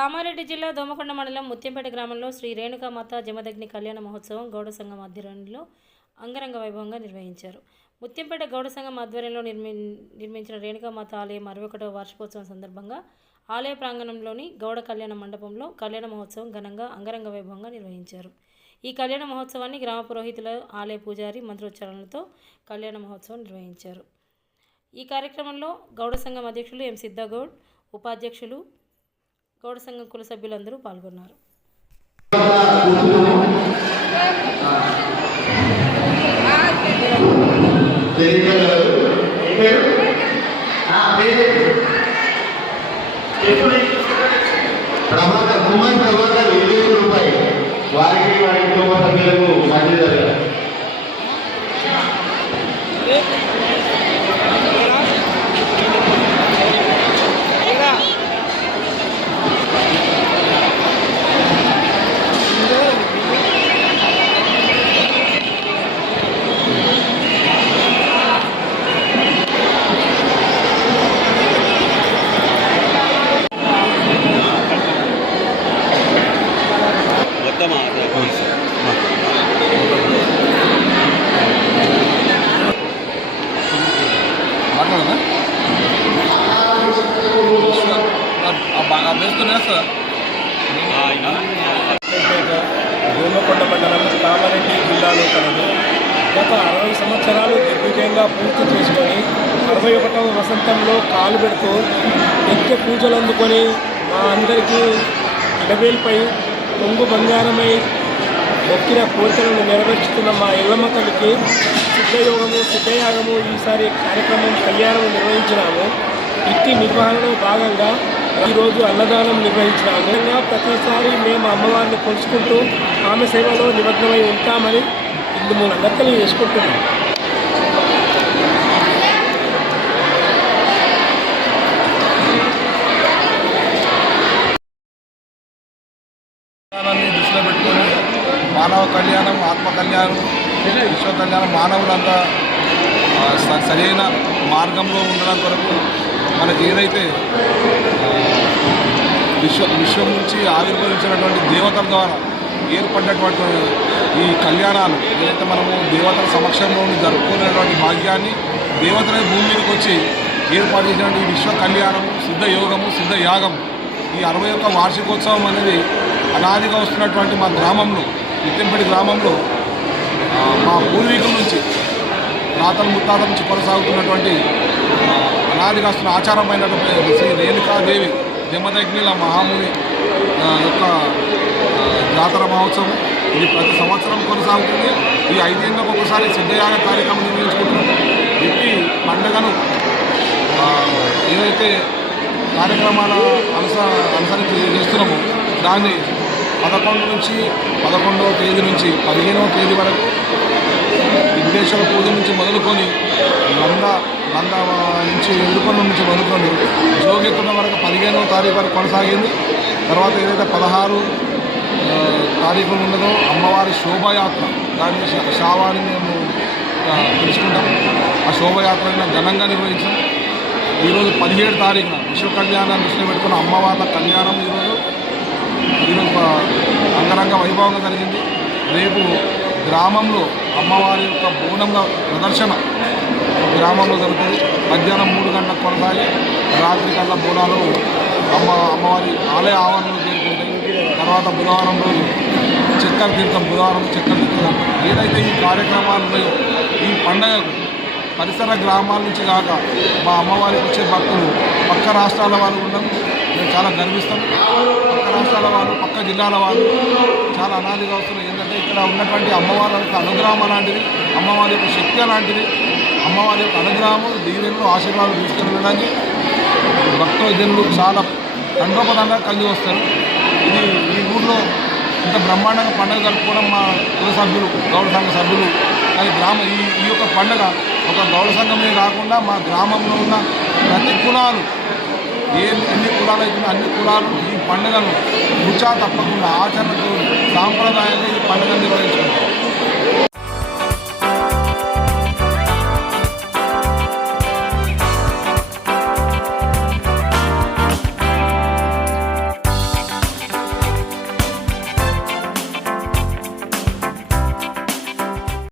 కామారెడ్డి జిల్లా దోమకొండ మండలం ముత్యంపేట గ్రామంలో శ్రీ రేణుకామాత జమదగ్ని కళ్యాణ మహోత్సవం గౌడ సంఘం ఆధ్వర్యంలో అంగరంగ వైభవంగా నిర్వహించారు. ముత్యంపేట గౌడ సంఘం ఆధ్వర్యంలో నిర్మి నిర్మించిన రేణుకామాత ఆలయం అరవై వార్షికోత్సవం సందర్భంగా ఆలయ ప్రాంగణంలోని గౌడ కళ్యాణ మండపంలో కళ్యాణ మహోత్సవం ఘనంగా అంగరంగ వైభవంగా నిర్వహించారు. ఈ కళ్యాణ మహోత్సవాన్ని గ్రామ పురోహితుల ఆలయ పూజారి మంత్రోచ్చారణలతో కళ్యాణ మహోత్సవం నిర్వహించారు. ఈ కార్యక్రమంలో గౌడ సంఘం అధ్యక్షులు ఎం సిద్ధగౌడ్ ఉపాధ్యక్షులు గౌడ సంఘం కుల సభ్యులందరూ పాల్గొన్నారు. ప్రభాకర్ కుమార్ ప్రభాకర్ ఇరవై రూపాయలు. వారికి వారి కుటుంబ సభ్యులకు భూమకొండ మండలం కామారెడ్డి జిల్లాలో కలదు గత అరవై సంవత్సరాలు దిగ్విజయంగా పూర్తి చేసుకొని అరవై ఒకటవ వసంతంలో కాలు పెడుతూ నిత్య పూజలు అందుకొని మా అందరికీ ఇడవేల్పై కొంగు బంగారమై మొక్కిన కోరికలను నెరవేర్చుతున్న మా ఇళ్ళమ్మ తల్లికి సిద్ధయోగము సిద్ధయాగము ఈసారి కార్యక్రమం కళ్యాణం నిర్వహించినాము. ఇట్టి నిర్వహణలో భాగంగా ఈరోజు అన్నదానం నిర్వహించినాము. విధంగా ప్రతిసారి మేము అమ్మవారిని కొలుచుకుంటూ ఆమె సేవలో నిమగ్నమై ఉంటామని ఇందు మూడు అందరికీ చేసుకుంటున్నాం దృష్టిలో పెట్టుకొని మానవ కళ్యాణం ఆత్మ కళ్యాణం విశ్వ కళ్యాణం మానవులంతా స- సరైన మార్గంలో ఉండడం కొరకు మనకి ఏదైతే విశ్వ విశ్వం నుంచి ఆవిర్భవించినటువంటి దేవతల ద్వారా ఏర్పడినటువంటి ఈ కళ్యాణాలు ఏదైతే మనము దేవతల సమక్షంలో జరుపుకునేటువంటి భాగ్యాన్ని దేవతల భూమి మీదకి వచ్చి ఏర్పాటు చేసినటువంటి విశ్వ కళ్యాణము సిద్ధ యోగము సిద్ధ యాగము ఈ అరవై ఒక్క వార్షికోత్సవం అనేది అనాదిగా వస్తున్నటువంటి మా గ్రామంలో నిత్యంపేట గ్రామంలో మా పూర్వీకుల నుంచి తాతల ముత్తాతల నుంచి కొనసాగుతున్నటువంటి ఆ, కాస్తున్న ఆచారమైనటువంటి శ్రీ రేణుకాదేవి జమదగ్నిల మహాముని యొక్క జాతర మహోత్సవం ఇది ప్రతి సంవత్సరం కొనసాగుతుంది. ఈ ఐదేళ్ళకు ఒకసారి సిద్ధయాగ కార్యక్రమం నిర్వహించుకుంటున్నాం. ఇట్టి పండుగను ఏదైతే కార్యక్రమాల అనుస అనుసరించి చేస్తున్నామో దాన్ని పదకొండు నుంచి పదకొండవ తేదీ నుంచి పదిహేనవ తేదీ వరకు విఘ్నేశ్వర పూజ నుంచి మొదలుకొని నంద నంద నుంచి ఎదుర్కొండ నుంచి మొదలుకొని జోగెత్తున్న వరకు పదిహేనవ తారీఖు వరకు కొనసాగింది. తర్వాత ఏదైతే పదహారు తారీఖు ఉన్నదో అమ్మవారి శోభాయాత్ర దాన్ని శావాన్ని మేము తెలుసుకుంటాం ఆ శోభయాత్రను ఘనంగా నిర్వహించాం. ఈరోజు పదిహేడు తారీఖున విశ్వ కళ్యాణాన్ని దృష్టిలో పెట్టుకున్న అమ్మవార్ల కళ్యాణం ఈరోజు. ఘనంగా వైభవంగా జరిగింది. రేపు గ్రామంలో అమ్మవారి యొక్క బోనంగా ప్రదర్శన గ్రామంలో జరుగుతుంది. మధ్యాహ్నం మూడు గంటలకు కొనసాగి రాత్రి కల్లా బోనాలు అమ్మ అమ్మవారి ఆలయ ఆవరణలో చేరుకుంటాయి. తర్వాత బుధవారం రోజు చక్కెర తీర్థం బుధవారం చక్కెర తీర్థం. ఏదైతే ఈ కార్యక్రమాలు ఉన్నాయో ఈ పండగకు పరిసర గ్రామాల నుంచి కాక మా అమ్మవారికి వచ్చే భక్తులు పక్క రాష్ట్రాల వారు ఉండడం మేము చాలా గర్విస్తాం. పక్క రాష్ట్రాల వారు పక్క జిల్లాల వారు చాలా అనాదిగా వస్తున్నారు ఏంటంటే ఇక్కడ ఉన్నటువంటి అమ్మవారి యొక్క అనుగ్రహం అలాంటిది అమ్మవారి యొక్క శక్తి అలాంటిది అమ్మవారి యొక్క అనుగ్రహము దీవెనలు ఆశీర్వాదాలు తీసుకెళ్ళడానికి భక్తుల జనులు చాలా తండోపదంగా కలిగి వస్తారు. ఇది ఈ ఊర్లో ఇంత బ్రహ్మాండంగా పండుగ జరుపుకోవడం మా కుల సభ్యులు గౌడ సంఘ సభ్యులు అది గ్రామ ఈ ఈ యొక్క పండుగ ఒక గౌడ సంఘమే కాకుండా మా గ్రామంలో ఉన్న ప్రతి కులాలు ఏ ఎన్ని కులాలు అయితే అన్ని కులాలు ఈ పండుగను రుచా తప్పకుండా ఆచరణతో సాంప్రదాయంగా ఈ పండుగను నిర్వహించారు